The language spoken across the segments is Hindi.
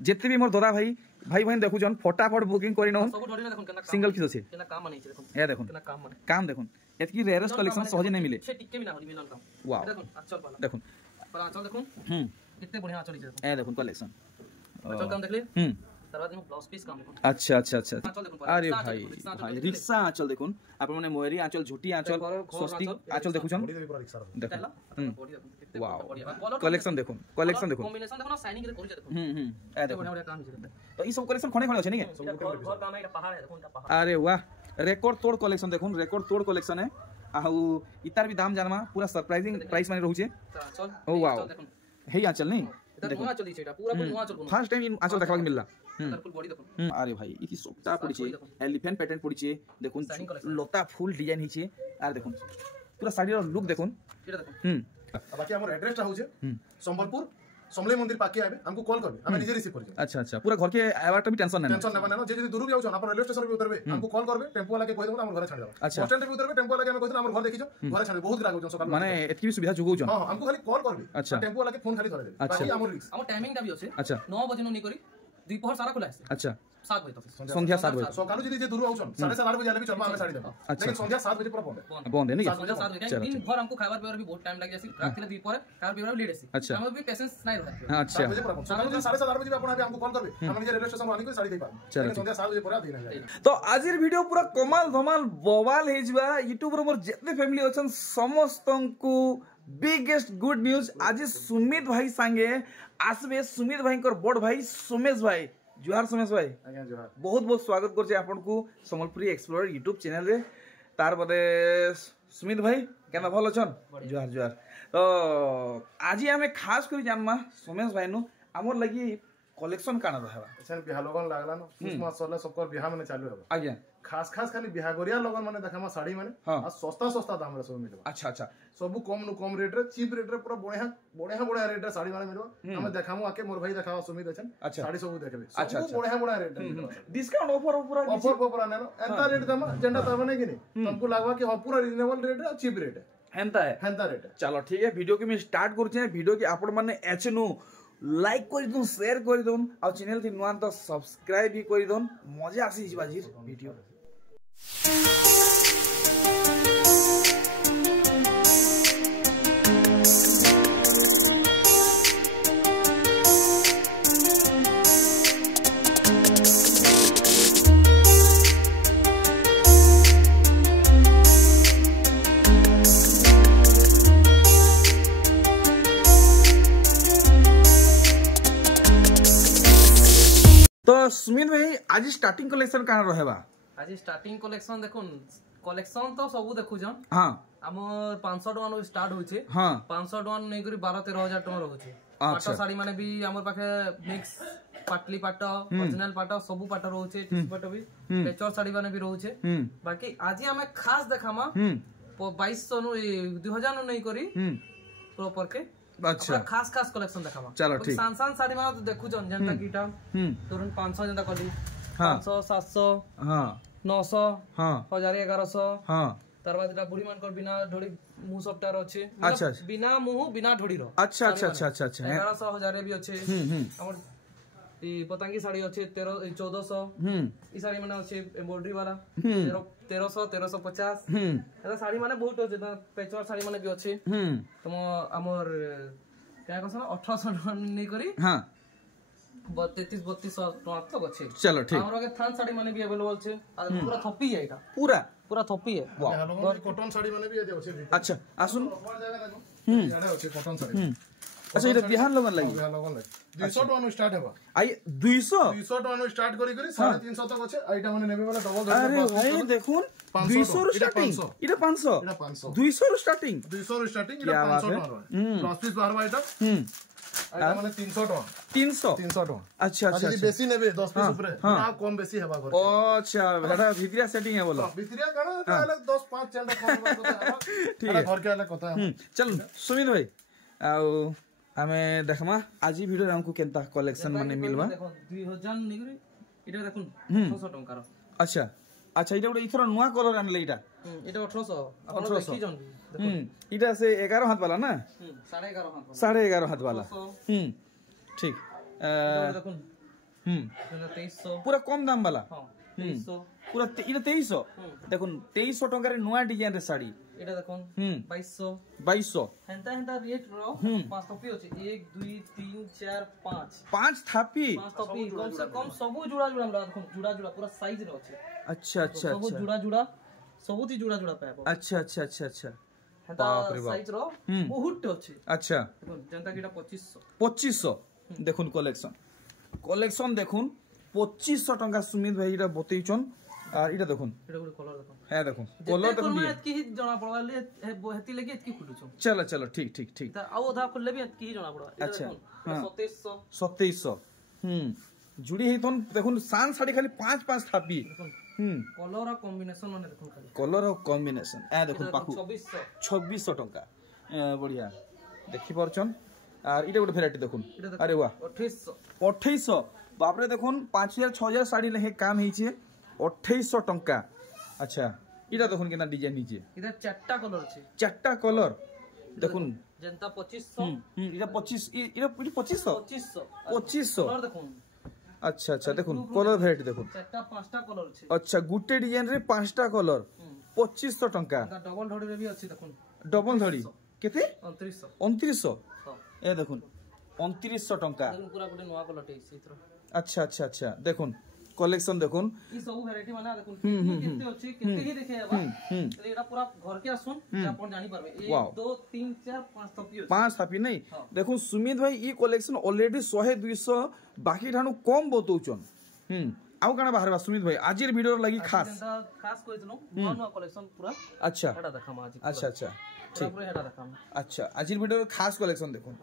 जितने भी मोर दादा भाई भाई बहन देखुन फटाफट बुकिंग करी नहन सिंगल पीस अछि ए देखुन काम देखुन एतकी रेयरेस्ट कलेक्शन सहजे नहीं मिले वाओ देखुन कितने बढ़िया आंचल ए देखुन कलेक्शन आंचल काम देख लिए तरवाद में ब्लाउज पीस काम देखुन अच्छा अच्छा अच्छा अरे भाई भाई रिक्शा आंचल देखुन आप माने मोहरी आंचल झुटी आंचल सस्ती आंचल देखुन देखुन वाओ कलेक्शन देखुन कॉम्बिनेशन देखो ना शाइनिंग रे करू देखो ए देखो बढ़िया काम छै तो ई सब कलेक्शन खणे खणे अछि नहीं के घर काम है पहाड़ है देखो पहाड़ अरे वाह रिकॉर्ड तोड़ कलेक्शन देखुन रिकॉर्ड तोड़ कलेक्शन है आउ इतार भी दाम जानमा पूरा सरप्राइजिंग प्राइस माने रहू छे चल ओ वाओ हे आंचल नहीं देखो नवा चली छैटा पूरा नवा चल फर्स्ट टाइम आंचल देखबा के मिलला कलरफुल बॉडी देखो अरे भाई इति सोटा पड़ी छे एलिफेंट पैटर्न पड़ी छे देखुन लता फुल डिजाइन हिचे आर देखुन पूरा साड़ी रो लुक देखुन एटा देखो बाकी हमर एड्रेस टा होचे संबलपुर समले मंदिर पाके आबे हमको कॉल करबे हम निजे रिसीव करजे अच्छा अच्छा पूरा घर के आवाटा भी टेंशन ना जे दूर भी आउछन अपन रेलवे स्टेशन पे उतरबे हमको कॉल करबे टेम्पो वाला के कहि देबो हमर घर छाड़ देबो बस स्टैंड पे उतरबे टेम्पो वाला के हम कहि देबो हमर घर देखिजो घर छाड़ बहुत ग्राहक होछन सकाल माने एतकी भी सुविधा जुगौ छन हां हमको खाली कॉल करबे टेम्पो वाला के फोन खाली धरे देबे बाकी हमर रिक्स हमर टाइमिंग टा भी होछे अच्छा 9 बजे नो नहीं करी दोपहर सारा खुला है अच्छा 7 बजे तक संध्या 7 बजे सकाल जदी जे दूर आउछन 7:30 8 बजे आले भी चलबा हम साड़ी देबो लेकिन संध्या 7 बजे पूरा बंद है नहीं संध्या 7 बजे दिन भर हमको खाइबार पेवर भी बहुत टाइम लाग जासी रात के दोपहर खाइबार पेवर लेट आसी अच्छा हम भी पेशेंस नहीं रहता अच्छा 7 बजे पूरा सकाल 7:30 8 बजे अपन हमको कॉल करबे हम निजे रेलवे स्टेशन आनी को साड़ी दे पा लेकिन संध्या 7 बजे पूरा दिन तो आजिर वीडियो पूरा कमाल धमाल बवाल हेजबा YouTube रो मोर जेते फैमिली अछन समस्तंकु बिगेस्ट गुड न्यूज आज सुमित भाई संगे आसबे सुमित भाई कर बड़ भाई सोमेश भाई जुहार सोमेश भाई आज्ञा जुहार बहुत बहुत स्वागत करछे आपन को संबलपुरी एक्सप्लोरर यूट्यूब चैनल रे तार बदे सुमित भाई केना भल छन जुहार जुहार तो आज हमें खास कर जानमा सोमेश भाई नु हमर लगी कलेक्शन काना रहबा एसन बिहा लोगन लागला न क्रिसमस सरले सबकर बिहा माने चालू हेबा आज्ञा खास खास खाली बिहा गोरिया लोगन माने देखामा साड़ी माने आ सस्ता सस्ता दाम रे सब मिलबा अच्छा अच्छा सब कम नु कम रेट रे चीप रेट रे पूरा बढ़िया रेट रे साड़ी माने मिलबा हम देखामु आके मोर भाई देखावा सुमित अछन साड़ी सब देखबे अच्छा बढ़िया रेट डिस्काउंट ऑफर पूरा ऑफर आने एंता रेट दमा जेंडा त बने कि नहीं तुमको लागवा कि पूरा रीजनेबल रेट रे चीप रेट है हेंता रेट चलो ठीक है वीडियो के मैं स्टार्ट करछे वीडियो के आपण माने एचनु लाइक कर दूं शेयर कर दूं और चैनल थी नुआन तो सब्सक्राइब भी कर दूं मजा आसी बाजीर वीडियो तो सुमित भाई आज स्टार्टिंग कलेक्शन कहां रहबा आज स्टार्टिंग कलेक्शन देखुन कलेक्शन तो सब देखु जन हां हमर 500 टका नो स्टार्ट होय छे हां 500 टका नै करी 12 13000 टका रहू छे पाटो साड़ी माने भी हमर पाखे मिक्स पाटली पाटो ओरिजिनल पाटो सब पाटो रहू छे टिस पाटो भी पेचर साड़ी माने भी रहू छे बाकी आज हमें खास देखामा 2200 नो 2000 नो नै करी प्रॉपर के अच्छा खास खास कलेक्शन देखामा चलो ठीक सान साड़ी माने तो देखु जन जनता कीटा तुरंत 500 जनता कली 500 700 हां 900 हां 1000 1100 हां तरवाद एटा बुढ़ी मान कर बिना ढोड़ी मुंह सबटार अछि अच्छा बिना मुंह बिना ढोड़ी रो अच्छा अच्छा अच्छा अच्छा अच्छा 1100 1000 भी अछि हमर ई पतंगी साड़ी अछि 1400 ई साड़ी माने अछि एम्ब्रॉयडरी वाला 1300 1350 एटा साड़ी माने बहुत अछि पेचवर साड़ी माने भी अछि तुम हमर क्या कहसन 1800 नै करी हां 33 3200 टका तक अछि चलो ठीक हमर के थान साड़ी माने भी अवेलेबल छै पूरा थप्पी है एटा पूरा थप्पी है वाह कॉटन साड़ी माने भी अछि अच्छा आसुन एटा अछि कॉटन साड़ी अच्छा ये बिहार लोगन लगी 200 टका नो स्टार्ट हेबा आई 200 टका नो स्टार्ट करी 350 तक अछि आइटा माने नेबे वाला डबल अरे भाई देखुन 200 रो स्टार्टिंग इटा 500 200 रो स्टार्टिंग इटा 500 टका प्लस पीस बाहर आइटा आइटा माने 300 टका 300 टका अच्छा अच्छा अच्छा बेसी नेबे 10 पीस ऊपर ना कम बेसी हेबा घर अच्छा बेटा भितरिया सेटिंग है बोलो भितरिया काना ताले 10 5 चंडा कम होता ठीक है घर के वाला कथा चल सुमित भाई आउ हमें देखमा आज वीडियो रे हमको केनता कलेक्शन माने मिलबा देखो 2000 निगरी इटा देखुन 800 टका रो अच्छा अच्छा इटा उडे इथरो नुवा कलर आनले इटा इटा 1800 अपन देखि जन देखो इटा से 11 हाथ वाला ना 11.5 हाथ वाला 11.5 हाथ वाला ठीक देखुन 2300 पूरा कम दाम वाला हां 2300 पूरा इटा 2300 देखुन 2300 टंका रे नुआ डिजाइन रे साड़ी एटा देखुन 2200 हेंता रेट रो पांच थपी अछि 1 2 3 4 5 पांच थापी कम से कम सब जुड़ा हमरा देखुन जुड़ा पूरा साइज रे अछि अच्छा सब जुड़ा सबुती जुड़ा पाबो अच्छा बाप रे बाप साइज रो बहुत अछि अच्छा जनता किटा 2500 देखुन कलेक्शन देखुन 2500 टंका सुमित भाई इटा बतैछन और इटा देखुन एटा गुड कलर देखुन है देखुन कलर देखुन एतकी ही जणा पड़वा ले हेती लगे एतकी खुलुछो चलो ठीक आ ओधा खुलले भी एतकी ही जणा पड़वा अच्छा 2700 जुड़ी हेतन देखुन सान साड़ी खाली 5 थापी कलर और कॉम्बिनेशन माने देखुन खाली कलर और कॉम्बिनेशन ए देखुन पाखु 2600 टंका बढ़िया देखि परछन और इटा गोटे भेराइटी देखुन अरे वाह 2800 बाप रे देखुन 5000 6000 साड़ी लेहे काम हिचे 2800 टंका अच्छा इटा देखुन केना डिजाइन हिचे इधर चारटा कलर छै चारटा कलर देखुन जनता 2500 इटा 2500 कलर देखुन अच्छा देखुन कलर भेराइटी देखुन चारटा पांचटा कलर छै अच्छा गुटे डिजाइन रे पांचटा कलर 2500 टंका डबल धड़ी रे भी अछि देखुन डबल धड़ी केते 2900 ए देखुन 2900 टंका देखुन पूरा गुटे नवा कलर टे इथरो अच्छा देखुन कलेक्शन देखुन ई सब वैरायटी माने देखुन केते अछि केते ही देखे आबा तो एटा पूरा घर के आसुन जे अपन जानि परबे 1 2 3 4 5 थपी 5 थपी नहीं देखुन सुमित भाई ई कलेक्शन ऑलरेडी 100 200 बाकी ठानु कम बतौचन आउ काना बाहरबा सुमित भाई आजिर वीडियो लागि खास कहितनो नवा कलेक्शन पूरा अच्छा हेटा देखाम आज अच्छा ठीक पूरा हेटा देखाम अच्छा आजिर वीडियो खास कलेक्शन देखुन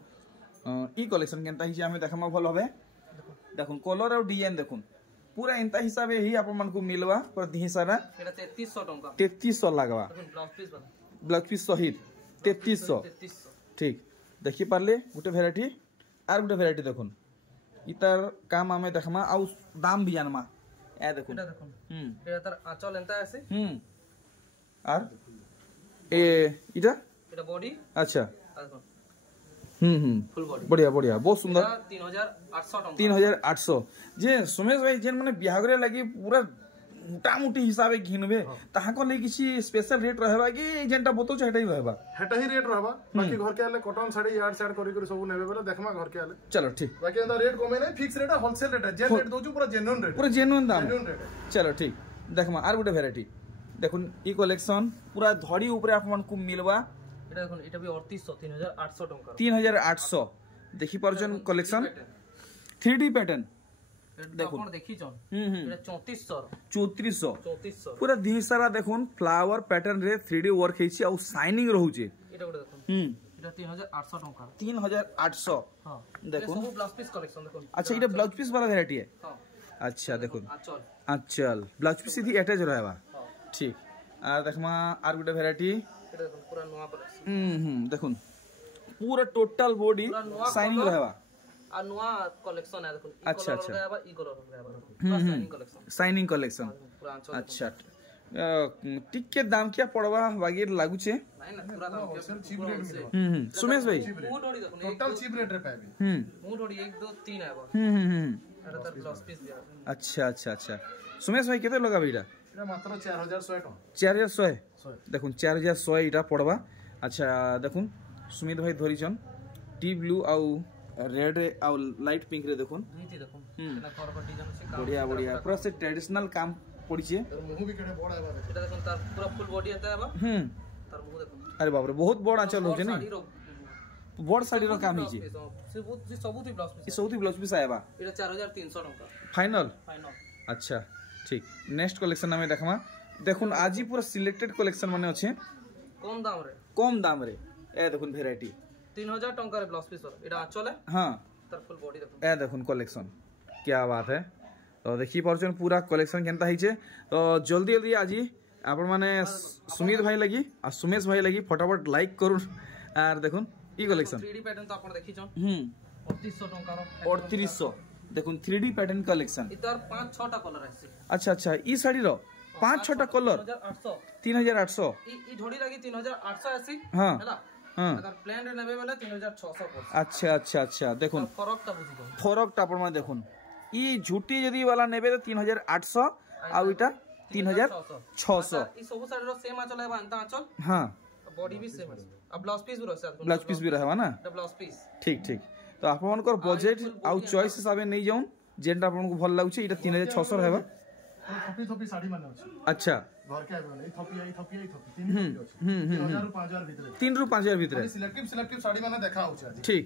ई कलेक्शन केनता हिचे हमें देखामा भल होबे देखुन कलर और डिजाइन देखुन पूरा इंता हिसाब ही अपन मन को मिलवा पर दी सारा एटा 3300 टंका 3300 लागवा ब्लाउज पीस सहित 3300 ठीक देखि पारले गुटे वैरायटी आर गुटे वैरायटी देखुन इतार काम हमें देखमा आ दाम भी जानमा ए देखुन एटा देखुन एटा तार आंचल एंता आसे आर ए इटा बॉडी अच्छा देखुन फुल बॉडी बढ़िया बहुत सुंदर 3800 टंका 3800 जे सुमेश भाई जेन माने बिहागरे लागि पूरा मोटामोटी हिसाबे घिनबे ताहा को ले किसी स्पेशल रेट रहबा कि जेनटा बतो छेटा ही रहबा हेटा ही रेट रहबा बाकी घर के आले कॉटन साड़ी यार्ड साइड करी सब नेबे बेले देखमा घर के आले चलो ठीक बाकी अंदर रेट कमे नहीं फिक्स रेट है होलसेल रेट है जे रेट दोजु पूरा जेन्युइन दाम चलो ठीक देखमा आर गुटे वैरायटी देखुन ई कलेक्शन पूरा धड़ी ऊपर आपन को मिलवा एटा देखुन एटा भी 3800 टंका 3800 देखि परजन कलेक्शन 3D पैटर्न देखुन अपन देखि जन एटा 3400 पूरा दी सारा देखुन फ्लावर पैटर्न रे 3D वर्क हेछि आ शाइनिंग रहू छे एटा गोटे देखुन एटा 3800 टंका 3800 हां देखुन सब ब्लाउज पीस कलेक्शन देखुन अच्छा एटा ब्लाउज पीस वाला वैरायटी है हां अच्छा देखुन आंचल ब्लाउज पीस सीधी अटैच रहबा ठीक आ देखमा आर गुटे वैरायटी एटा देखुन पूरा नवा कलेक्शन देखुन पूरा टोटल बॉडी शाइनिंग रहबा आ नवा कलेक्शन है देखुन अच्छा ई कलर पूरा शाइनिंग कलेक्शन अच्छा टिके दाम क्या पड़वा वगैरह लागू छे नहीं ना पूरा दाम के चीप रेट में सुमेश भाई मोटोडी देखुन टोटल चीप रेट रे पाबे मोटोडी 1 2 3 आबा एटा तर ब्लाउज पीस दिया अच्छा सुमेश भाई केते लगा बेटा एटा मात्र 4100 टका 4100 देखुन 4100 इटा पड़वा अच्छा देखुन सुमित भाई धरिछन टी ब्लू आउ रेड आउ लाइट पिंक रे देखुन एटा करबा डिजाइन से बढ़िया पूरा से ट्रेडिशनल काम पड़ी छे मुंह भी केडे बड़ा आबा एटा देखुन तार पूरा फुल बॉडी आता आबा तार मुंह देखुन अरे बाप रे बहुत बड़ आंचल होचे ने बड़ साड़ी रो काम हिचे से बहुत सबुती ब्लाउज पीस ई सबुती ब्लाउज पीस आएबा एटा 4300 टका फाइनल अच्छा ठीक नेक्स्ट कलेक्शन हमें देखमा देखुन आज ही पूरा सिलेक्टेड कलेक्शन माने अछि कम दाम रे ए देखुन वैरायटी 3000 टंका रे ब्लाउज पीस एटा आंचल है हां तार फुल बॉडी देखुन ए देखुन कलेक्शन क्या बात है तो देखि परछन पूरा कलेक्शन केनता हिचे तो जल्दी आज आपण माने सुमित भाई लगी आ सुमेश भाई लगी फटाफट लाइक करू आर देखुन ई कलेक्शन 3D पैटर्न तो आपण देखि छन 3800 टंका रो 3800 देखुन 3D पैटर्न कलेक्शन इधर 5-6 टा कलर आसी अच्छा ई साड़ी रो 5-6 टा कलर 3800 ई ढोडी लगी 3800 आसी हां हैला अगर प्लेन रे नेबे वाला 3600 अच्छा देखुन फरक ता बुझी फरक ता आपण में देखुन ई झुटी जदी वाला नेबे तो 3800 आ इटा 3600 ई सब साड़ी रो सेम आंचल है बांता आंचल हां बॉडी भी सेम है अब ब्लाउज पीस भी रहसा ब्लाउज पीस भी रहवा ना ब्लाउज पीस ठीक ठीक तो आपन को बजट आ चॉइस हिसाब नै जाउन जेंटा आपन को भल लागुचे इटा 3600 रहबा थोपी थोपी साड़ी माने अछि अच्छा घर के आबे नै थोपी आई थोपी तीन अछि 3000 रु 5000 भीतर 3 रु 5000 भीतर सिलेक्टिव साड़ी माने देखा होछ ठीक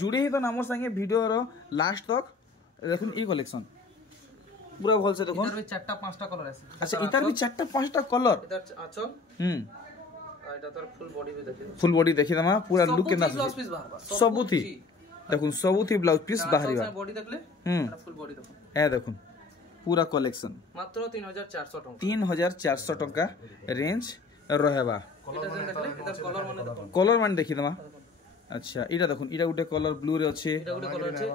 जुड़ी ही तो नामर संगे वीडियो रो लास्ट तक देखुन ई कलेक्शन पूरा भल से देखो इधर भी चारटा पांचटा कलर আছে अच्छा इधर भी चारटा पांचटा कलर इधर आंचल এটা তোর ফুল বডি भी देखि फुल बॉडी देखि दमा पूरा लुक के ना ब्लाउज पीस बाहर सबुथी देखुन सबुथी ब्लाउज पीस बाहरी बा बॉडी देखले এটা ফুল बॉडी देखो ए देखुन पूरा कलेक्शन मात्र 3400 टका 3400 टका रेंज रहेबा कलर मान देखि दमा अच्छा इटा देखुन इटा गुटे कलर ब्लू रे अछि इटा गुटे कलर अछि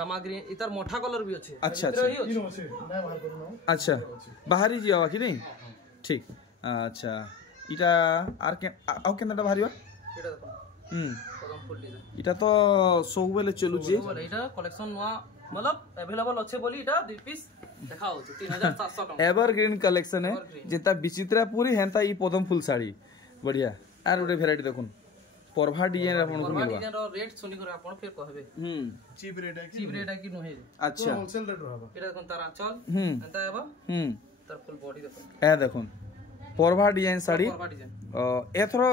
रामा ग्रीन इतर मोठा कलर भी अछि अच्छा अच्छा बाहरी जियावा कि नहीं ठीक अच्छा इटा आर के आउ केनटा बाहरीबा इटा देखो कदम फुल डिजाइन इटा तो सब बेले चलु जे इटा कलेक्शन नुआ मतलब अवेलेबल अछि बोली इटा दु पीस देखा हो 3700 टका एवरग्रीन कलेक्शन है जेता विचित्रा पूरी हेंता ई पदम फुल साड़ी बढ़िया आर उडे वैरायटी देखुन परभा डिजाइन अपन को मिलबा डिजाइन रो रेट सुनी करे अपन फिर कहबे चीप रेट है कि नहे अच्छा होलसेल रेट रहबा इटा देखुन तारा चल एंता हेबा तार फुल बॉडी देखुन ए देखुन परभा डिजाइन साड़ी परभा डिजाइन एथरो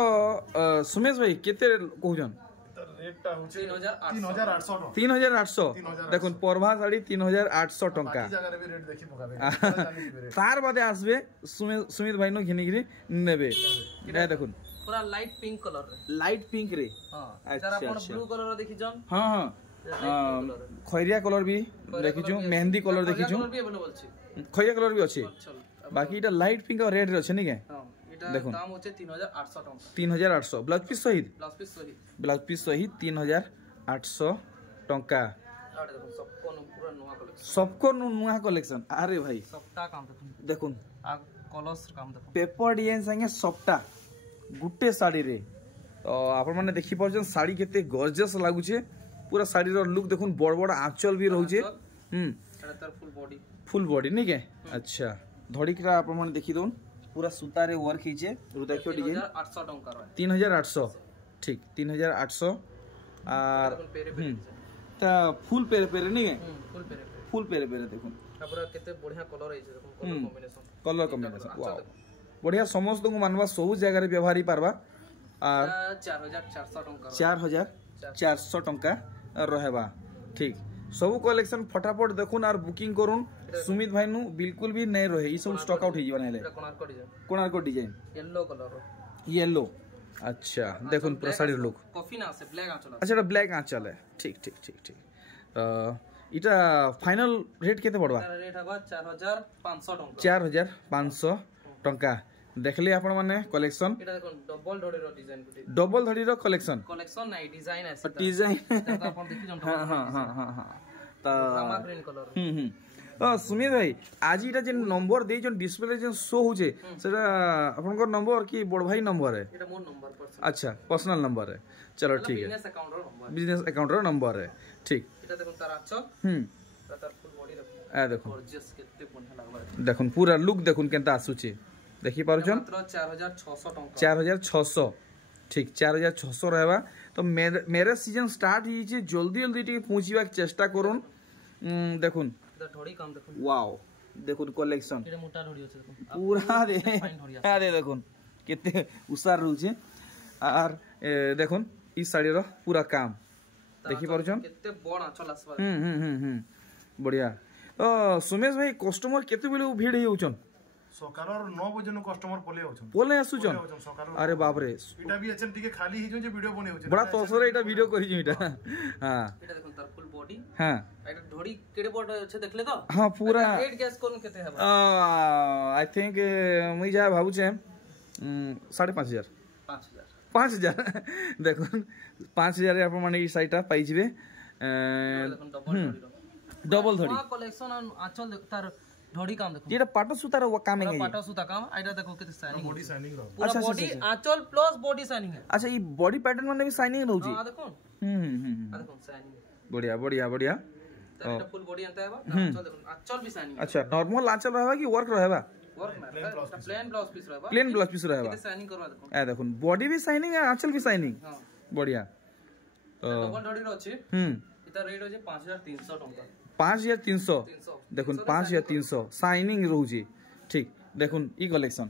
सुमेश भाई केते कहउजन रेटटा होचे 3800 3800 देखुन परभा साड़ी 3800 टका जगह रे रेट देखि पकाबे तार बादे आसबे सुमित भाई नो घिनी घिनी नेबे ए देखुन पूरा लाइट पिंक कलर रे लाइट पिंक रे हां जरा अपन ब्लू कलर देखि जन हां हां खैरिया कलर भी देखि छु मेहंदी कलर देखि छु कलर भी अवेलेबल छै खैरिया कलर भी अछि बाकी इटा लाइट पिंक और रेड रे अछि नि के हां इटा दाम होचे 3800 टका 3800 ब्लाउज पीस सहित ब्लाउज पीस सहित 3800 टका आडे देखो सबको पूरा नुवा कलेक्शन सबको नुवा कलेक्शन अरे भाई सबटा काम देखुन आ कलर्स काम देखो पेपर डिजाइन संगे सबटा गुटे साड़ी रे तो आपण माने देखि परजन साड़ी केते गॉर्जियस लागु छे पूरा साड़ी रो लुक देखुन बड़ बड़ आंचल भी रहू छे एटा तर फुल बॉडी नहीं के अच्छा धड़ी के आपण माने देखि दोन पूरा सूता रे वर्क हिचे रु देखियो डिजाइन 3800 टका रे 3800 ठीक 3800 आर ता फुल पेरे पेरे नहीं के फुल पेरे पेरे देखुन पूरा केते बढ़िया कलर है देखुन कलर कॉम्बिनेशन वाओ बढ़िया समस्त को मानवा सब जगह रे व्यवहार ही पारबा आर 4400 टका 4400 टका रहेबा ठीक सब कलेक्शन फटाफट देखुन आर बुकिंग करुन सुमित भाई नु बिल्कुल भी नहीं रहे ई सब स्टॉक आउट ही बनले Konark design yellow colour yellow अच्छा देखुन पूरा साड़ी लुक कॉफी ना से ब्लैक आंचल अच्छा एटा ब्लैक आंचल है ठीक ठीक ठीक ठीक इटा फाइनल रेट केते पड़बा रेट हबा 4500 टका 4500 टका देखले आपण माने कलेक्शन एटा देखो डबल धड़ी रो डिजाइन डबल धड़ी रो कलेक्शन नहीं डिजाइन है डिजाइन तो अपन देखि जन हां ता रामा ग्रीन कलर सुमित भाई आज इटा जे नंबर दे जन डिस्प्ले जे शो हो जे सेटा अपन को नंबर की बड़ भाई नंबर है एटा मोर नंबर पर्सनल अच्छा पर्सनल नंबर है चलो ठीक है बिजनेस अकाउंट रो नंबर है ठीक एटा देखो तारा अच्छा तार फुल बॉडी देखो आ देखो गॉर्जियस केते बढ़िया लागबा देखुन पूरा लुक देखुन केनता आसुचे देखि पारुछन मात्र 4600 टका 4600 ठीक 4600 रहबा तो मेरे सीजन स्टार्ट ही जे जल्दी जल्दी टी पहुंचीबा के चेष्टा करूं देखुन ढोड़ी काम देखुन वाओ देखुन कलेक्शन एटा मोटा ढोड़ी होचे देखुन पूरा रे अरे देखुन केते उसार रहउछे आर देखुन ई साड़ी रो पूरा काम देखि पारुछन केते बड़ आंचल आसबा बढ़िया तो सुमेश भाई कस्टमर केते बेले भीड़ ही होछन सकार 9 बजे नो कस्टमर पोले आसुछन अरे बाप रे इटा भी एचन टिके खाली ही जे वीडियो बने होछन बड़ा तोसरे इटा वीडियो करी छु इटा हां इटा देखुन तार फुल बॉडी हां एटा ढोड़ी केडे बड़ छे देखले तो हां पूरा रेट गैस कोन केते हेबा आई थिंक मुई जा भाबु छे 5500 5000 देखुन 5000 रे अपन माने ई साइटा पाई जिवे डबल धड़ी कलेक्शन आंचल तार ढोड़ी काम देखो जेटा पाटो सूतार काम है पाटो सूता काम आइडा देखो किते शाइनिंग बॉडी शाइनिंग रहो पूरा बॉडी आंचल प्लस बॉडी शाइनिंग है अच्छा ई बॉडी पैटर्न माने भी शाइनिंग रहउची हां देखो देखो शाइनिंग बढ़िया बढ़िया बढ़िया तार एटा फुल बॉडी एंता हेबा आंचल देखो आंचल भी शाइनिंग अच्छा नॉर्मल आंचल रहबा कि वर्क रहबा वर्क में प्लेन ब्लाउज पीस रहबा प्लेन ब्लाउज पीस रहबा शाइनिंग करवा देखो ए देखो बॉडी भी शाइनिंग है आंचल भी शाइनिंग हां बढ़िया तो डबल डॉडी रो अछि इता रेट हो जे 5300 टका 5300 देखो 5300 शाइनिंग रहउजी ठीक देखो ई कलेक्शन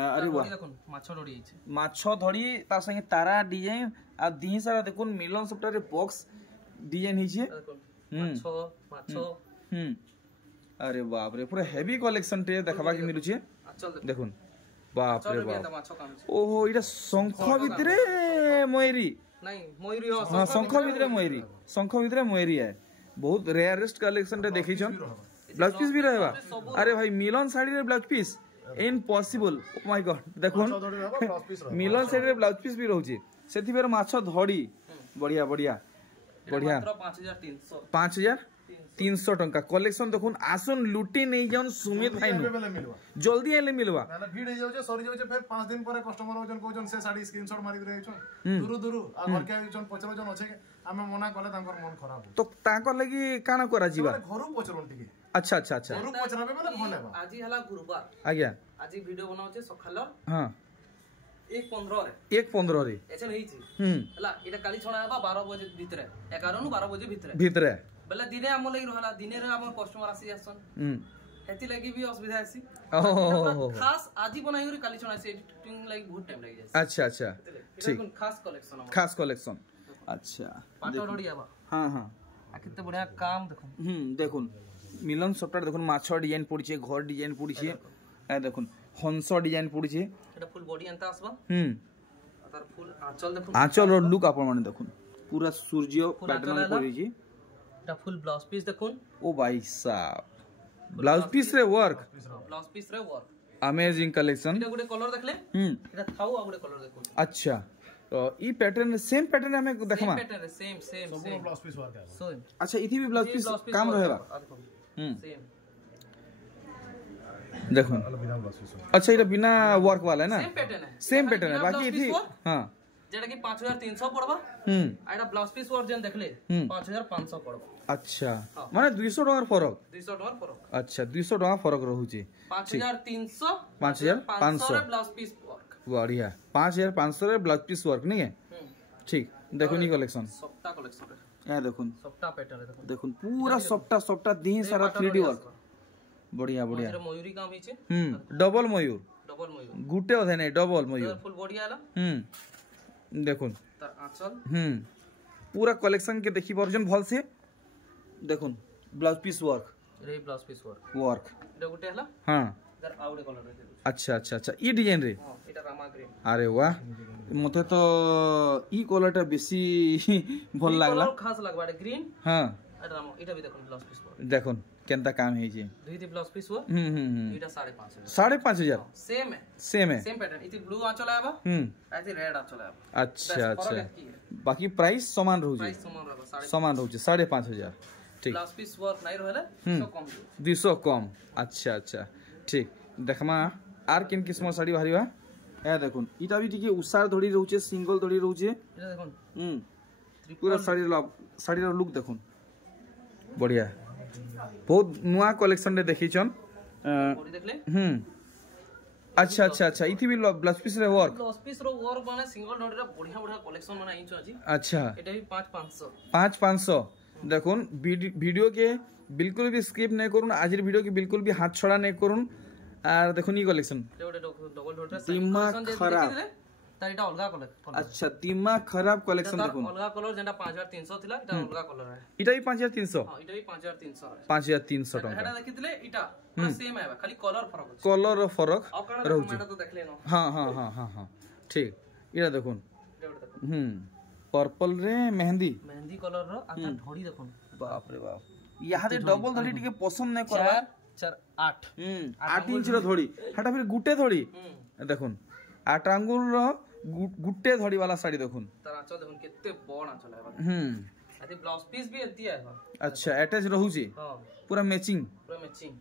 अरे वाह देखो माछो डोडी छै माछो धड़ी ता संगे तारा डिजाइन आ दी सारा देखो मिलन सबटा रे बॉक्स डिजाइन ही छे माछो अरे बाप रे पूरा हेवी कलेक्शन टे देखबा के मिलु छे देखो बाप रे बाप ओहो इटा शंख भितरे मयूरी नहीं मयूरी हां शंख भितरे मयूरी है बहुत रेयरेस्ट कलेक्शन टे देखि छन ब्लाउज पीस भी रहबा अरे भाई मिलन साड़ी रे blouse piece impossible oh my God देखो मिलन साड़ी रे ब्लाउज पीस भी रहउची सेथि बेर माछो धड़ी बढ़िया बढ़िया बढ़िया 5300 टंका कलेक्शन देखुन आसन लुटी नहीं जाउन सुमित भाई नु जल्दी आले मिलवा ना भीड़ हो जाउचे सरी जाउचे फिर 5 दिन पर कस्टमर होजन कोजन से साड़ी स्क्रीनशॉट मारि रहै छ दूर दूर आ घर के जन पचरो जन अछि हमें मना कले तांकर मन खराब तो तांकर लगी काना करा जीवा घरु पचरोन टिके अच्छा अच्छा अच्छा घरु पचराबे बेले भले बा आजी हला गुरुवार आज्ञा आजी वीडियो बनाउचे सखालर हां 1:15 रे 1:15 रे एछन हेई छी हला एटा काली छोड़ा बा 12 बजे भीतर 11 नु 12 बजे भीतर बेला दिने हम लगी रहला दिने रे हम कस्टमर आसी आसन हेती लगी भी असुविधा आसी ओहो खास आजी बनाई रे काली छोड़ा से एडिटिंग लाइक बहुत टाइम लगी जाय अच्छा अच्छा ठीक खास कलेक्शन अच्छा पाटो डोडियाबा हां हां आ कितने बढ़िया काम देखो देखुन मिलन सफ्टवेयर देखुन माछो डिजाइन पड़ी छे घर डिजाइन पड़ी छे ए देखुन हंस डिजाइन पड़ी छे एटा फुल बॉडी एंता आसबा तार फुल आंचल देखुन आंचल और लुक आपन माने देखुन पूरा सूर्य पैटर्न पड़ी छी एटा फुल ब्लाउज पीस देखुन ओ भाई साहब ब्लाउज पीस रे वर्क अमेजिंग कलेक्शन एटा गुडे कलर देखले एटा थाउ आ गुडे कलर देखुन अच्छा तो ई पैटर्न सेम पैटर्न हमें देखमा सेम सब ब्लाउज पीस वर्क है सेम अच्छा इथि भी ब्लाउज पीस काम रहेगा सेम देखो अच्छा इटा बिना वर्क वाला है ना सेम पैटर्न है बाकी इथि हां जेटा कि 5300 पड़बा आइडा ब्लाउज पीस वर्क जन देखले 5500 पड़बा अच्छा माने 200 टका फरक 200 टका फरक अच्छा 200 टका फरक रहउची 5300 5500 ब्लाउज पीस वर्क बढ़िया 5500 रे ब्लाउज पीस वर्क नहीं है ठीक देखो नी कलेक्शन सप्ता कलेक्शन ए देखुन सप्ता पैटर्न देखो देखुन पूरा सप्ता दी सारा 3D वर्क बढ़िया बढ़िया मयूरी काम हिचे डबल मयूर गुटे अधे नहीं डबल मयूर फुल बॉडी आला देखुन तार आंचल पूरा कलेक्शन के देखि वर्जन भल से देखुन ब्लाउज पीस वर्क रे ब्लाउज पीस वर्क एटा गुटे हला हां तार आउडे कलर रे अच्छा अच्छा अच्छा ई डिजाइन रे हां एटा रामा ग्रीन अरे वाह मते तो ई कलर टा बेसी भल लागला कलर खास लागबा ग्रीन हां एटा रामा एटा भी देखुन ब्लाउज पीस वर्क देखुन केनता काम है जे दुईटी ब्लाउज पीस वर्क एटा 5500 सेम है सेम पैटर्न इति ब्लू आंचल आबा आइति रेड आंचल आबा अच्छा अच्छा बाकी प्राइस समान रहउ प्राइस समान रहबा समान रहउ 5500 ठीक ब्लाउज पीस वर्क नहीं रहले 200 कम 200 कम अच्छा अच्छा ठीक देखमा आर किन किस्म साड़ी भारीबा ए देखुन इटा भी टिके उसार धड़ी रहउचे सिंगल धड़ी रहउचे एटा देखुन पूरा साड़ी रो लुक देखुन बढ़िया बहुत नुआ कलेक्शन रे देखि छन बॉडी देखले अच्छा अच्छा अच्छा इथि भी ब्लाउज पीस रे वर्क माने सिंगल डॉट रे बढ़िया बढ़िया कलेक्शन माने आइछ अछि अच्छा एटा भी 5500 5500 देखुन वीडियो के बिल्कुल भी स्किप नहीं करूँ आज वीडियो के बिल्कुल भी हाथ छोड़ा नहीं करूँ और देखो नी कलेक्शन दिमाग खराब तारिटा अलगा कलर अच्छा दिमाग खराब कलेक्शन देखो अलगा कलर जेंटा 5300 थिला इटा अलगा कलर है इटा भी 5300 हां इटा भी 5300 5300 टका हेडा देखितले इटा पूरा सेम है खाली कलर फरक है कलर फरक रहउ छै तो देखले न हां हां हां हां हां ठीक इटा देखुन पर्पल रे मेहंदी कलर रो आधा धड़ी देखुन बाप रे बाप यहाँ रे डबल धड़ी टिके पसंद नहीं करबा 4 8 8 इंच रो धड़ी हटा फिर गुटे धड़ी देखुन 8 आंगुल रो गुटे धड़ी वाला साड़ी देखुन तार आंचल देखुन केते बड़ आंचल है आदि ब्लाउज पीस भी एती है अच्छा अटैच रहू जी हां पूरा मैचिंग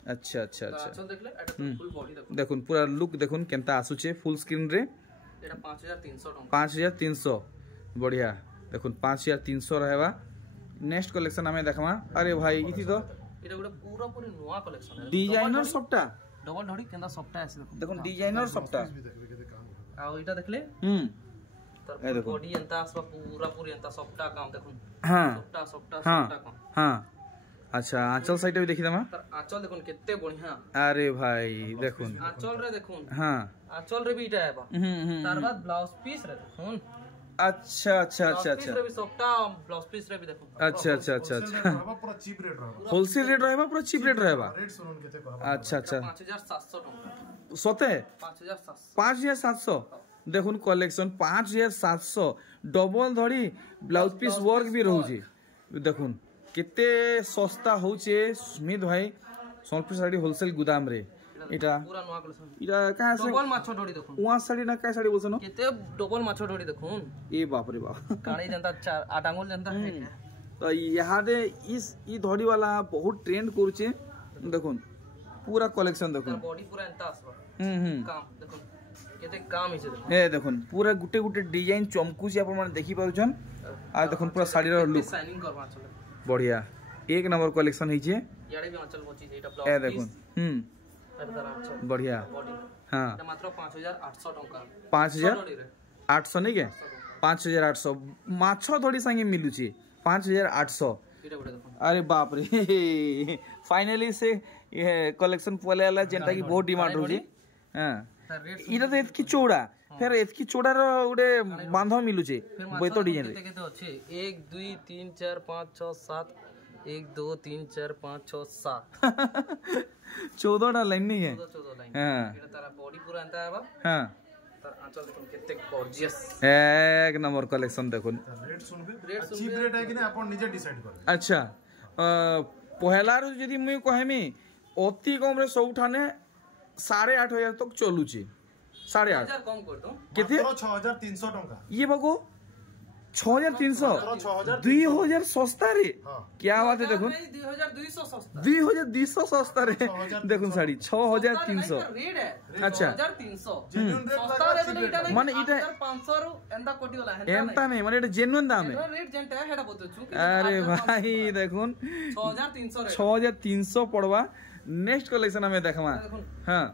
अच्छा अच्छा अच्छा आंचल देखले एटा फुल बॉडी देखुन पूरा लुक देखुन केनता आसुचे फुल स्क्रीन रे एटा 5300 टका 5300 बढ़िया देखुन 5300 रहबा नेक्स्ट कलेक्शन हमें देखमा अरे भाई इथि तो एटा गुडा पूरा पूरी नवा कलेक्शन है डिजाइनर सबटा डबल धड़ी केंदा सबटा आसी देखो डिजाइनर सबटा आ इटा देखले ए देखो बॉडी एंता आसबा पूरा पूरी एंता सबटा काम देखो हां सबटा काम हां अच्छा आंचल साइड भी देखि दमा आंचल देखो केते बढ़िया अरे भाई देखो आंचल रे देखो हां आंचल रे भी इटा है बा तार बाद ब्लाउज पीस रे देखो अच्छा अच्छा अच्छा अच्छा रे भी सबटा ब्लाउज पीस रे भी देखो अच्छा अच्छा अच्छा अच्छा पूरा चीप रेट रहबा होलसेल रेट रहबा पूरा चीप रेट रहबा रेट सुनन केते कहबा अच्छा अच्छा 5700 टका सते 5700 देखुन कलेक्शन 5700 डबल धड़ी ब्लाउज पीस वर्क भी रहउची देखुन केते सस्ता होचे स्मित भाई सोनपुर साड़ी होलसेल गोदाम रे इटा पूरा नवा कलेक्शन इटा कहां से डबल माछो ढोडी देखो उहा साड़ी ना काय साड़ी बोलछनो केते डबल माछो ढोडी देखो ए बाप रे बाप काणी जनता 8 आंगुल जनता है तो यहाँ दे इस ई धड़ी वाला बहुत ट्रेंड करूचे देखुन पूरा कलेक्शन देखुन बॉडी पूरा एंता आसबा काम देखो केते काम हिचे देखो ए देखुन पूरा गुटे गुटे डिजाइन चमकू से अपन माने देखि पारुछन आ देखुन पूरा साड़ी रो लुक शाइनिंग करवा चले बढ़िया एक नंबर कलेक्शन हिचे याडे भी आंचल बची एटा ब्लाउज ए देखुन बढ़िया हां एटा मात्र 5800 टका 5800 नहीं के 5800 माछो धड़ी संगे मिलुची 5800 अरे बाप रे फाइनली से ये कलेक्शन पले आला जेंटा की बहुत डिमांड होची हां इटा तो एतकी चौड़ा फिर एतकी चौड़ा रो उडे बांधो मिलुची बेतो डिजाइन रे केते अछि 1 2 3 4 5 6 7 1 2 3 4 5 6 7 14 टा लाइन नहीं है 14 लाइन हां एटा तारा बॉडी पूरा एंता आबा हां तार आंचल देखो केते गॉर्जियस एक नंबर कलेक्शन देखुन रेट सुनबे चीप रेट है कि नहीं अपन निजे डिसाइड कर अच्छा पहला रो यदि मुई कहमी अति कम रे सबठाने 8,500 तक चलुची 8,500 कम कर दो केते 6300 टका ये बगो 6,300 2000 सस्ता रे क्या बात है देखो 2200 सस्ता 2200 सस्ता रे देखो साड़ी 6,300 रेट है अच्छा 2300 सस्ता रेट माने इटा 500 रु एंदा कोटी वाला है एंता नहीं माने एटा जेन्युइन दाम है रेट जेंटा है हेडा बोलछु अरे भाई देखुन 6300 रे 6,300 पड़वा नेक्स्ट कलेक्शन हमें देखमा हां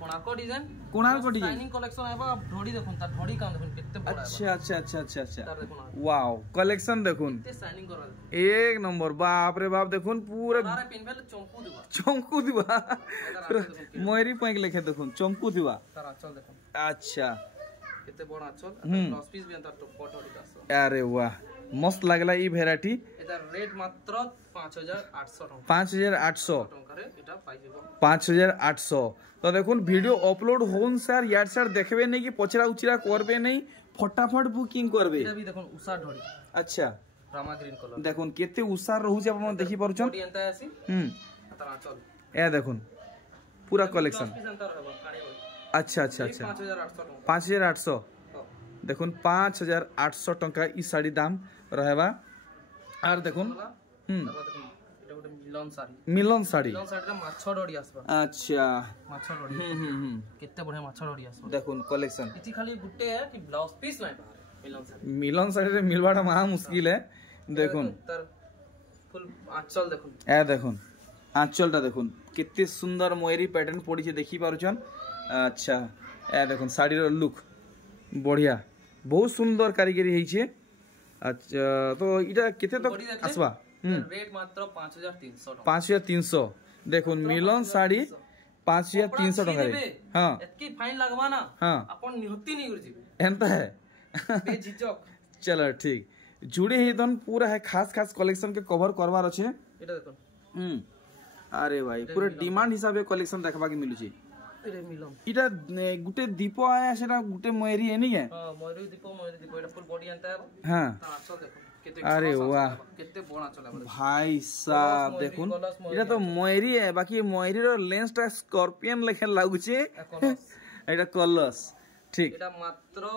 कोणाको डिजाइन कोणाको डिजाइन शाइनिंग कलेक्शन आबा ढोडी देखुन ता ढोडी काम देखुन कितने बड़ा अच्छा अच्छा अच्छा अच्छा अच्छा तार देखुन वाओ कलेक्शन देखुन कितने शाइनिंग करवा एक नंबर बाप रे बाप देखुन पूरा तारे पिनबेल चमकू दिबा मोहरी पैक लेखे देखुन चमकू दिबा तारा चल देखुन अच्छा कितने बड़ा चल ब्लाउज पीस भी अंतर टॉप ढोडी दास अरे वाह मस्त लागला ई वैरायटी एटा रेट मात्र 5800 टका 5800 टका रे एटा पाइ जेबो 5800 तो देखुन वीडियो अपलोड होन सर यार सर देखबे नहीं कि पचरा उचरा करबे नहीं फटाफट बुकिंग करबे एटा भी देखुन उषा ढोडी अच्छा रामा ग्रीन कलर देखुन केते उसार रहू जे अपन देखि पारुछन बॉडी एंता आसी तारा चल ए देखुन पूरा कलेक्शन पीस अंतर रहबो काणी होई अच्छा अच्छा अच्छा 5800 टका 5800 देखुन 5800 टका ई साड़ी दाम रहबा आर देखुन मिलन साड़ी माछो डोडी आसबा अच्छा माछो डोडी केते बढ़िया माछो डोडी आसबा देखुन कलेक्शन इति खाली गुटे है कि ब्लाउज पीस नहीं बाहर मिलन साड़ी रे मिलवाटा महा मुश्किल है देखुन तर फुल आंचल देखुन ए देखुन आंचलटा देखुन केते सुंदर मोयरी पैटर्न पड़ी छे देखि पारुछन अच्छा ए देखुन साड़ी रो लुक बढ़िया बहुत सुंदर कारीगरी हेई छे अच्छा तो इटा केते तक आसबा रेट मात्र 5300 टका 5300 देखुन मिलन साड़ी 5300 टका रे हां एतकी फाइन लगवा ना हां अपन निहत्ती नहीं कर जीबे एंता है बेझिझक चलो ठीक जुड़े ही दन पूरा है खास खास कलेक्शन के कवर करवार अछि एटा देखुन अरे भाई पूरा डिमांड हिसाब कलेक्शन देखबा के मिलु छी एरे मिलन इटा गुटे दीप आया सेटा गुटे मोयरी है नहीं है हां मोयरी दीप एटा फुल बॉडी एंता है हां चल देखो केते अरे वाह केते बड़ा चला भाई साहब देखुन इटा तो मोयरी है बाकी मोयरी रो लेंस टा स्कॉर्पियन लेखे लागु छे एटा कलस ठीक एटा मात्र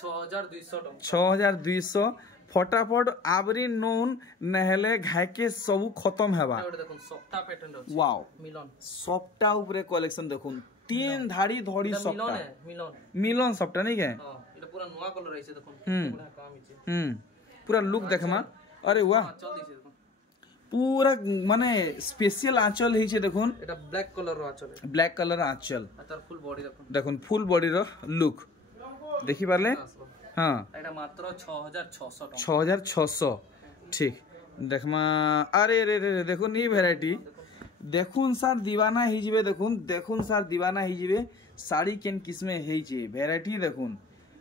6200 टका 6200 फटाफट आबरी नोन नहले घाय के सब खत्म हेबा देखुन सफ्टा पैटर्न रो वाओ मिलन सफ्टा ऊपर कलेक्शन देखुन तीन धाड़ी धड़ी सफ्टा मिलन मिलन सफ्टा नहीं के हां एटा पूरा नवा कलर रहिसे देखुन केते बड़ा काम हिचे पूरा लुक देखमा अरे वाह आंचल दिछे देखो पूरा माने स्पेशल आंचल हिचे देखुन এটা ব্ল্যাক কালার আঁচল ब्लैक कलर आंचल তার ফুল বডি দেখুন দেখুন ফুল বডি র লুক দেখি পারলে हां এটা মাত্র 6600 টাকা 6600 ঠিক দেখমা अरे रे रे দেখুন এই ভ্যারাইটি দেখুন স্যার दीवाना হি जिवे দেখুন স্যার दीवाना হি जिवे साड़ी केन किस्मे हेइचे वैरायटी देखुन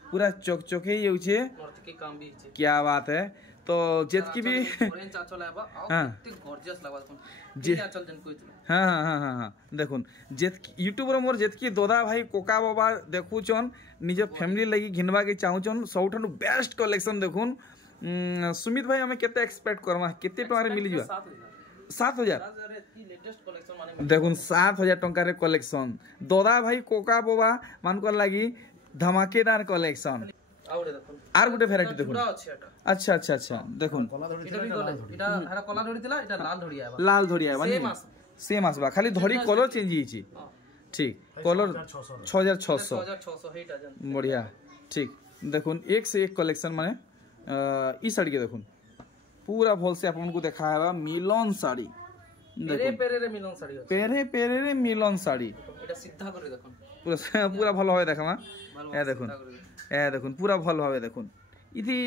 पूरा चकचके होइछे के काम भी है क्या बात है तो जेतकी भी ऑरेंज आंचल आबा आ कितने गॉर्जियस लागबा देखुन जे आंचल जन कोइतले हां देखुन जेतकी यूट्यूबर मोर जेतकी दोदा भाई कोका बाबा देखुचन निज फैमिली लगी घिनवा के चाहुचन सबठन बेस्ट कलेक्शन देखुन सुमित भाई हमें केते एक्सपेक्ट करमा केते टका रे मिली जवा 7000 देखुन 7000 टंका रे कलेक्शन दोदा भाई कोका बाबा मानकर लगी धमाकेदार कलेक्शन आर गुटे वैरायटी देखुन अच्छा अच्छा अच्छा देखुन এটা হারা কলা ধরি দিলা এটা লাল ধরি আইবা लाल धड़ी आइबा सेम आसबा खाली धड़ी कलर चेंज हिची ठीक कलर 6600 हेटा जन बढ़िया ठीक देखुन एक से एक कलेक्शन माने ई साड़ी के देखुन पूरा भल से आपन को देखाबा मिलन साड़ी पेरे पेरे रे मिलन साड़ी पेरे पेरे रे मिलन साड़ी এটা সিধা করে দেখুন पूरा पूरा भल भाबे देखामा ए देखुन पूरा भल भाबे देखुन इति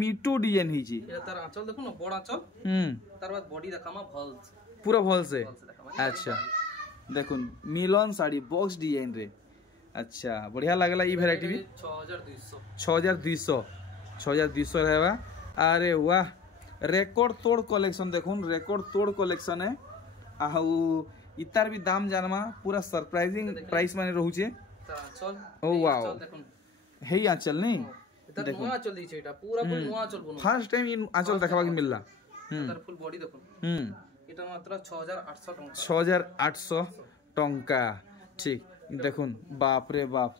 मिटू डिजाइन हिची এটা তার আঁচল দেখুন বড় আঁচল তার বাদ বডি দেখামা ভাল पूरा भल से अच्छा देखुन मिलन साड़ी बॉक्स डिजाइन रे अच्छा बढ़िया लागला ई वैरायटी भी 6200 रहबा अरे वाह रेकॉर्ड तोड़ कलेक्शन देखुन रेकॉर्ड तोड़ कलेक्शन है आउ इतार भी दाम जानमा पूरा सरप्राइजिंग प्राइस माने रहउचे ओ वाओ हेई आंचल नहीं এটা নয়া আঁচল দিছে এটা পুরা পুরি নয়া আঁচল বনো फर्स्ट टाइम इन आंचल देखाबा के मिलला তার ফুল বডি দেখুন এটা মাত্র 6800 টাকা 6800 टंका ठीक देखुन बाप रे बाप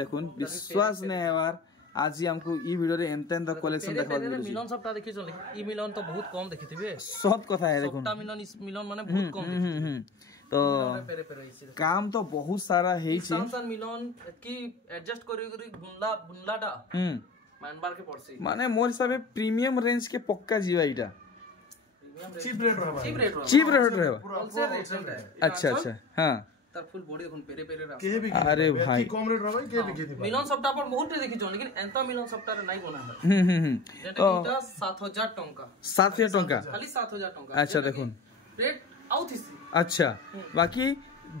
देखुन विश्वास नहीं यार आज ही हमको ई वीडियो रे एंतेन द कलेक्शन देखा मिलन सबटा देखि चले ई मिलन तो बहुत कम देखिथिबे सब कथा है देखुन सबटा मिलन इस मिलन माने बहुत कम देखि तो काम तो बहुत सारा है सैमसंग मिलन की एडजस्ट करी करी बुनलाटा मानबार के पड़सी माने मोर हिसाबे प्रीमियम रेंज के पक्का जीवा इटा चीप रेट रहबा चीप रेट रहबा होलसेल रेट है अच्छा अच्छा हां तार फुल बॉडी देखुन पेरे पेरे रा के भी अरे भाई की कम रेट रहबा के भी खेती मिलन सबटा पर बहुत देखि जोन लेकिन एंता मिलन सबटा रे नहीं बना है जेटा 7000 टंका 7000 टंका खाली 7000 टंका अच्छा देखुन रेट आउथिसी अच्छा बाकी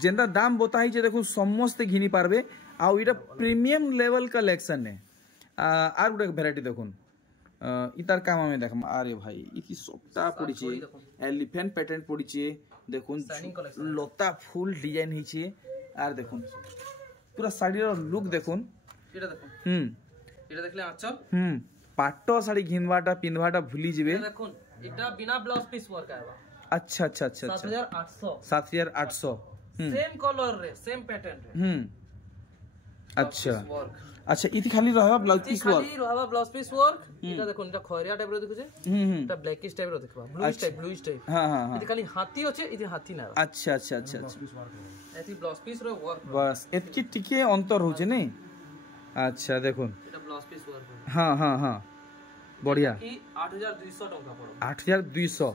जेंदा दाम बताई जे देखो समस्त घिनी पारबे आ इटा प्रीमियम लेवल कलेक्शन है आर गुटे वैरायटी देखुन इतार काम में देखम अरे भाई इकी सोटा पड़ी छे एलिफेंट पैटर्न पड़ी छे देखुन लता फुल डिजाइन हिचे आर देखुन पूरा साड़ी रो लुक देखुन एटा देखुन एटा देखले आंचल पाटो साड़ी घिनवाटा पिनवाटा भूली जिवे देखुन एटा बिना ब्लाउज पीस वर्क आएगा अच्छा अच्छा अच्छा 7800 सेम कलर रे सेम पैटर्न रे अच्छा अच्छा इति खाली रहबा ब्लाउज पीस वर्क खाली रहबा ब्लाउज पीस वर्क इटा देखुन इटा खरिया टाइप रो देखु जे इटा ब्लैकिश टाइप रो देखबा ब्लूइश टाइप हां हां इति खाली हाथी होचे इति हाथी ना अच्छा अच्छा अच्छा अच्छा एति ब्लाउज पीस रो वर्क बस एतकी टिके अंतर होचे नहीं अच्छा देखुन इटा ब्लाउज पीस वर्क हां हां हां बढ़िया की 8200 टका पड़ो 8200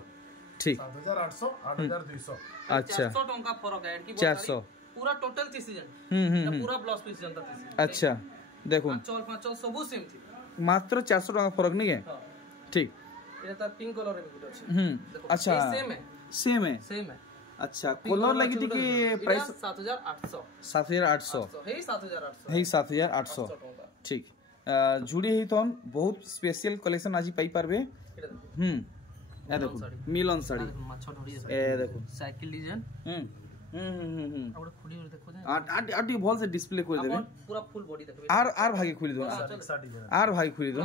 ठीक 7800 8200 अच्छा 400 टका फरक है की 400 पूरा टोटल 300 पूरा ब्लाउज पीस जनता 300 अच्छा देखुन चल सब सेम थी मात्र 400 टका फरक नहीं है ठीक ये तो पिंक कलर रे गुड अछि अच्छा सेम है अच्छा कलर लगी थी कि प्राइस 7800 हे 7800 ठीक जुड़ी ही तो बहुत स्पेशल कलेक्शन आज पाई पारबे ए देखो मिलन साड़ी ए देखो साइकिल डिजाइन और खुली और देखो जे आटी भल से डिस्प्ले कर देबे पूरा फुल बॉडी देखबे आर भागे खुली दो आर भागे खुली दो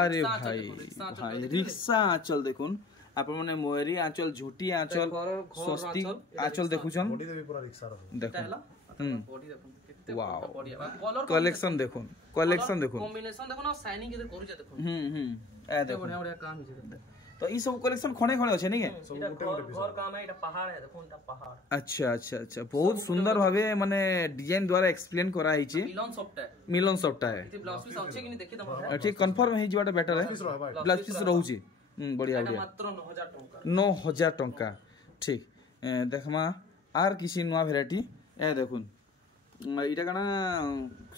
अरे भाई रिक्शा आंचल देखुन आप माने मोहरी आंचल झूठी आंचल सस्ती आंचल देखुछन बॉडी देबे पूरा रिक्शा रहो देखो बॉडी देखो वाओ कलेक्शन देखुन कॉम्बिनेशन देखो ना शाइनिंग इधर करू जे देखो ए देखो बढ़िया बढ़िया काम हिजे तो ई सब कलेक्शन खणे खणे अछि नहीं सब घर काम है एटा पहाड़ है देखो एटा पहाड़ अच्छा अच्छा अच्छा बहुत सुंदर भावे माने डिजाइन द्वारा एक्सप्लेन करा है मिलन सॉफ्ट है इति ब्लाउज पीस अछि कि नहीं देखि दम ठीक कंफर्म है जीवाटा बेटर है ब्लाउज पीस रहउची बढ़िया बढ़िया मात्र 9000 टंका 9000 टंका ठीक देखमा आर किसी नुआ भेराइटी ए देखुन इटा काना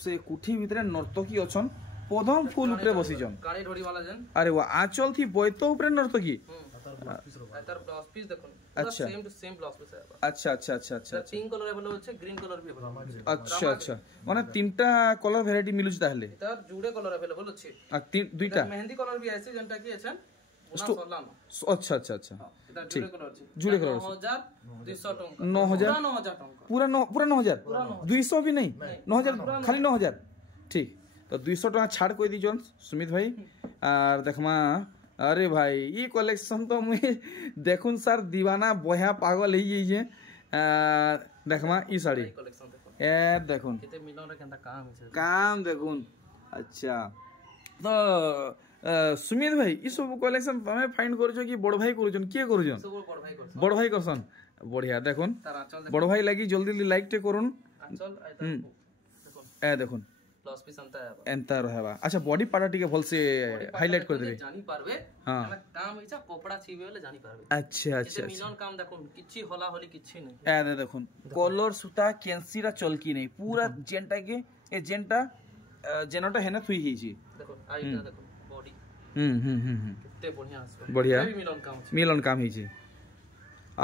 से कुठी भितरे नर्तकी अछन पदम फूल ऊपर बसिजन काड़ी ढोड़ी वाला जन अरे वाह आंचल थी बोयतो ऊपर नर्तकी तार ब्लाउज पीस देखो अच्छा same to same blouse piece है अच्छा अच्छा अच्छा अच्छा पिंक कलर अवेलेबल আছে গ্রিন कलर भी अवेलेबल अच्छा अच्छा माने तीनटा कलर भेराइटी मिलुछ ताहले तार जुड़े कलर अवेलेबल আছে आ दुईटा मेहंदी कलर भी আছে যেটা কি আছে अच्छा अच्छा अच्छा এটা जुड़े कलर আছে जुड़े कलर 9200 टंका 9000 टंका पूरा 9000 200 भी नहीं 9000 खाली 9000 ठीक तो 200 टका छाड़ कोई दी जोन सुमित भाई और देखमा अरे भाई ये कलेक्शन तो मुझे देखुन सर दीवाना बया पागल ही जे देखमा ई साड़ी कलेक्शन देखो ए देखुन केते मिलन रे केंता काम है काम देखुन अच्छा तो सुमित भाई ई सब कलेक्शन तमे फाइंड करछो कि बड़ भाई करछन के करछन सब बड़ भाई करछन बढ़िया देखुन तार आंचल बड़ भाई लागि जल्दी लाइक टे करुन आंचल देखो ए देखुन प्लस पीस एंता रहबा अच्छा बॉडी पार्ट टिके भल से हाईलाइट कर देबे जानी पारबे हां काम इचा कपड़ा छिबे वाले जानी पारबे अच्छा अच्छा मिलन काम देखो किछि होला होली किछि नहीं ए दे देखुन कलर सुता कैंसीरा चलकी नहीं पूरा जेंटा के ए जेंटा जेनटा हेने थुई हिची देखो आइटा देखो बॉडी कितने बढ़िया आसबे बढ़िया मिलन काम हिची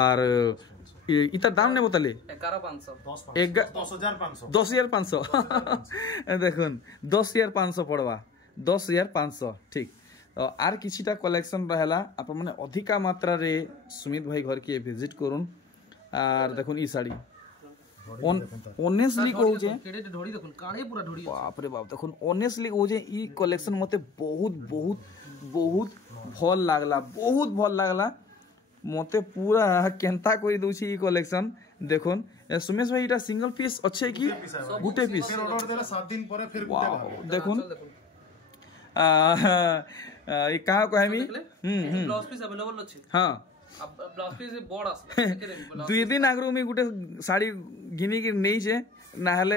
और इता दाम ने बताले 11500 देखुन 10500 पड़वा 10500 ठीक तो आर किछिटा कलेक्शन रहला अपन माने अधिका मात्रा रे सुमित भाई घर के विजिट करूँ और देखुन ई साड़ी ऑनेस्टली कहू जे ढोड़ी देखुन काळे पूरा ढोड़ी बाप रे बाप देखुन ऑनेस्टली कहू जे ई कलेक्शन मते बहुत बहुत बहुत भल लागला मते पूरा केंता कोई दोछि ई कलेक्शन देखुन सुमेश भाई इटा सिंगल पीस अच्छे की गुटे पीस फिर ऑर्डर देला 7 दिन परे फिर गुटे देखुन ये कहां को हमी ब्लाउज पीस अवेलेबल अछि हां अब ब्लाउज पीस बड़ आस दुई दिन आगरो मी गुटे साड़ी घिनी के नै जे ना हले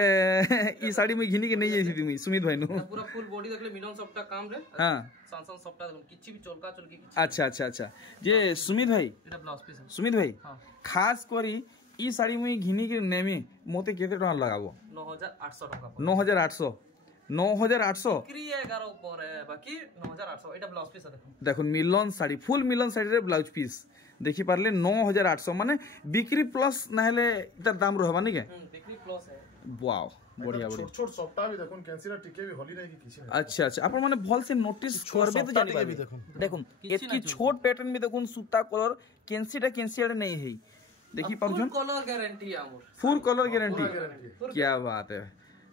ई साड़ी में घिनी के नै जाई थी मी सुमित भाई नु पूरा फुल बॉडी देखले मिलन सबटा काम रे हां सांसन सबटा देखो किछि भी चलका चलकी किछि अच्छा अच्छा अच्छा जे सुमित भाई एटा ब्लाउज पीस सुमित भाई खास करी ई साड़ी में घिनी के नेमी मोते केते टका लगाबो 9800 टका 9800 क्री 11 ऊपर है बाकी 9800 एटा ब्लाउज पीस देखो देखो मिलन साड़ी फुल मिलन साड़ी रे ब्लाउज पीस देखि पारले 9800 माने बिक्री प्लस नहले इतर दाम रहबा नि के बिक्री प्लस है वाओ बढ़िया बढ़िया छोट सप्ताह भी देखुन कैंसिरा टिके भी होली नहीं कि किछि नहीं अच्छा अच्छा अपन माने भल से नोटिस करबे तो जानि पाबे देखुन एतकी छोट पैटर्न में देखुन सूता कलर कैंसिया नहीं है देखि पाउछन कलर गारंटी हमर फुल कलर गारंटी क्या बात है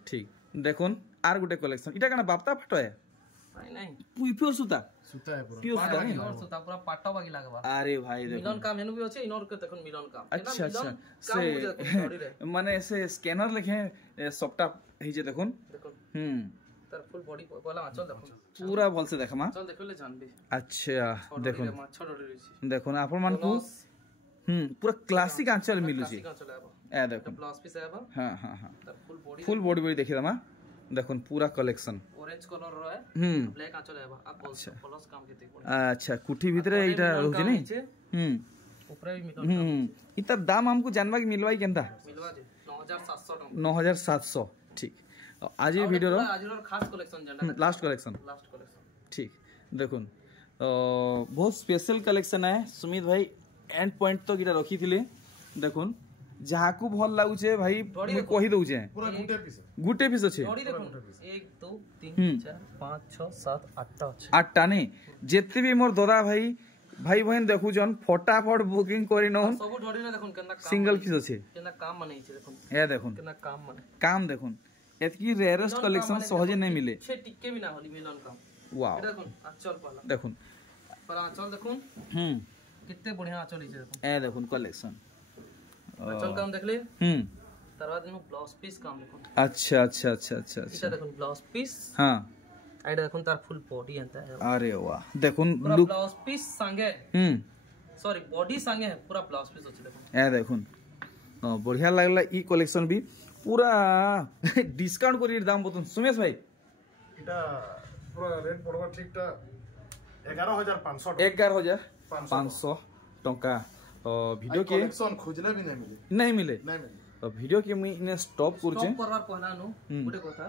ठीक देखुन आर गुटे कलेक्शन इटा कना बापता फटो है नहीं प्योर सूता है पूरा प्योर सूता नहीं सूता पूरा पाटा बागी लागबा अरे भाई देखो मिलन काम हेनु भी अछि इनर के देखुन मिलन काम अच्छा अच्छा से माने से स्कैनर लिखे सबटा हे जे देखुन तार फुल बॉडी वाला आंचल देखुन पूरा भल से देखमा आंचल देखले जानबे अच्छा देखुन माछड़ रही देखुन आपन मान को पूरा क्लासिक आंचल मिलु छी ए देखुन ब्लाउज पीस आबा हां हां हां तार फुल बॉडी देखि दमा देखुन पूरा कलेक्शन ऑरेंज कलर रहे ब्लैक आंचल आबा आप प्लस काम केते अच्छा कुठी भीतर एटा रहउछि नै ऊपर भी मिलन इतर दाम हमको जानबा कि मिलवाई केनता मिलवा दे 9700 टका 9700 ठीक आज ये वीडियो आज खास कलेक्शन जंडा लास्ट कलेक्शन ठीक देखुन बहुत स्पेशल कलेक्शन है सुमित भाई एंड पॉइंट तो गिरा रखी थिले देखुन जहाँ को भल लागु छे भाई मैं कहि दउ छे पूरा गुटे पीस अछि थोड़ी देखो 1 2 3 4 5 6 7 8टा अछि 8टा नहीं जेते भी मोर दादा भाई बहन देखु जन फटाफट बुकिंग करि न सब ढोडी ना देखुन केना काम सिंगल पीस अछि केना काम माने छै देखुन ए देखुन केना काम माने काम देखुन एतकी रेयरेस्ट कलेक्शन सहजे नहीं मिले छे टिके भी ना होली मिलन काम वाओ देखुन आंचल पाला देखुन पर आंचल देखुन कितने बढ़िया आंचल है देखुन ए देखुन कलेक्शन आंचल काम देख ले तरवा दिन ब्लाउज पीस काम देखुन अच्छा अच्छा अच्छा अच्छा अच्छा देखुन ब्लाउज पीस हां आइडा देखुन तार फुल बॉडी एंता है अरे वाह देखुन लुक ब्लाउज पीस संगे सॉरी बॉडी संगे पूरा ब्लाउज पीस अछि देखुन ए देखुन बढ़िया लागला ई कलेक्शन भी पूरा डिस्काउंट करी दाम बतन सुमेश भाई इटा पूरा रेट पड़वा ठीकटा 11,500 टंका वीडियो के खोजले भी नहीं मिले तो वीडियो के मुई इने स्टॉप करछे करवार पहला नु गुटे कथा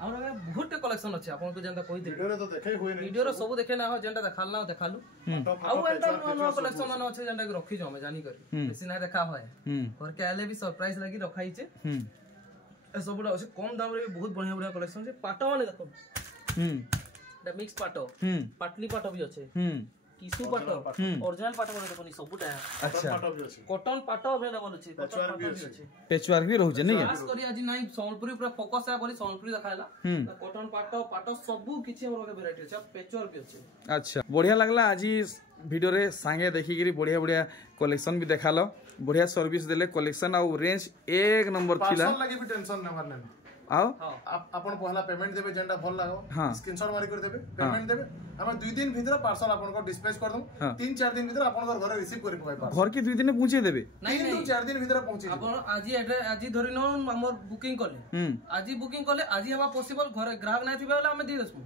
हमरा बहुत कलेक्शन अछि आपन को जेंता कहि दे वीडियो रे तो देखै होय नै वीडियो रे सब देखे ना हो जेंता देखाल ना देखालु आउ एंता नो कलेक्शन मान अछि जेंता कि रखी जो हम जानी करी बेसी ना देखा होय और के आले भी सरप्राइज लगी रखाई छे ए सबुडा अछि कम दाम रे बहुत बढ़िया बढ़िया कलेक्शन छे पाटो माने देखो द मिक्स पाटो पाटली पाटो भी अछि टिश्यू पाटो ओरिजिनल पाटो माने देखो नि सबुटा अच्छा कॉटन पाटो अवेलेबल अछि कॉटन पाटो भी अछि पेचवर्क भी रहू जे नहीं खास करी आज नाही सोनपुरी पूरा फोकस है बोली सोनपुरी देखाइला कॉटन पाटो पाटो सब किछि हमर के वैरायटी अछि पेचवर्क भी अछि अच्छा बढ़िया लागला आज वीडियो रे संगे देखि गिरी बढ़िया बढ़िया कलेक्शन भी देखालो बढ़िया सर्विस देले कलेक्शन आ रेंज एक नंबर थिला पार्सल लगे भी टेंशन न मारने आओ आपण पहला पेमेंट देबे जेंटा भल लागो स्क्रीनशॉट मारी कर देबे पेमेंट देबे हम 2 दिन भीतर पार्सल आपण को डिस्पैच कर दम 3-4 दिन भीतर आपण घर रिसीव करि पाए पार्सल घर के 2 दिन में पहुंचे देबे 3-4 दिन भीतर पहुंचे आपण आज एड्रेस आज धरि न हमर बुकिंग करले आज बुकिंग करले आज हवा पॉसिबल घर ग्राहक नै थिबे वाला हम दे दसमु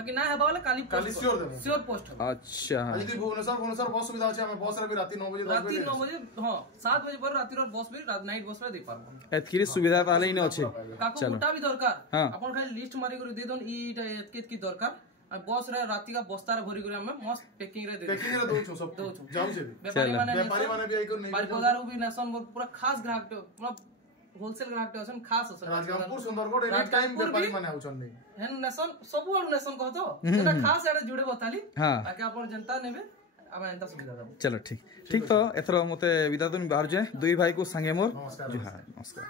बाकी नै हवा वाला काली श्योर पोस्ट अच्छा यदि भुवनेश्वर बस सुविधा अछि हम बस रे भी राती 9 बजे राती 9 बजे हां 7 बजे पर राती रो बस भी नाइट बस रे दे पारबो एतकी सुविधा ताले इन अछि चलो भी दरकार अपन खाली लिस्ट मारी कर दे दन ईटा एतकी दरकार बस रे राती का बस्ता रे भरी कर हम मस्त पैकिंग रे दोछु सब दोछु जाउ छे व्यापारी माने भी आई कर नहीं बाजार भी नेशन पूरा खास ग्राहक पूरा होलसेल ग्राहक असन खास असन राजगामपुर सुंदरगढ़ एनी टाइम व्यापारी माने आउछन नहीं हेन नेशन सब और नेशन कहतो एटा खास एटा जुड़े बताली ताकि अपन जनता नेबे हम एंता सुविधा दबो चलो ठीक तो एथरो मते विदा दन बाहर जे दुई भाई को संगे मोर नमस्कार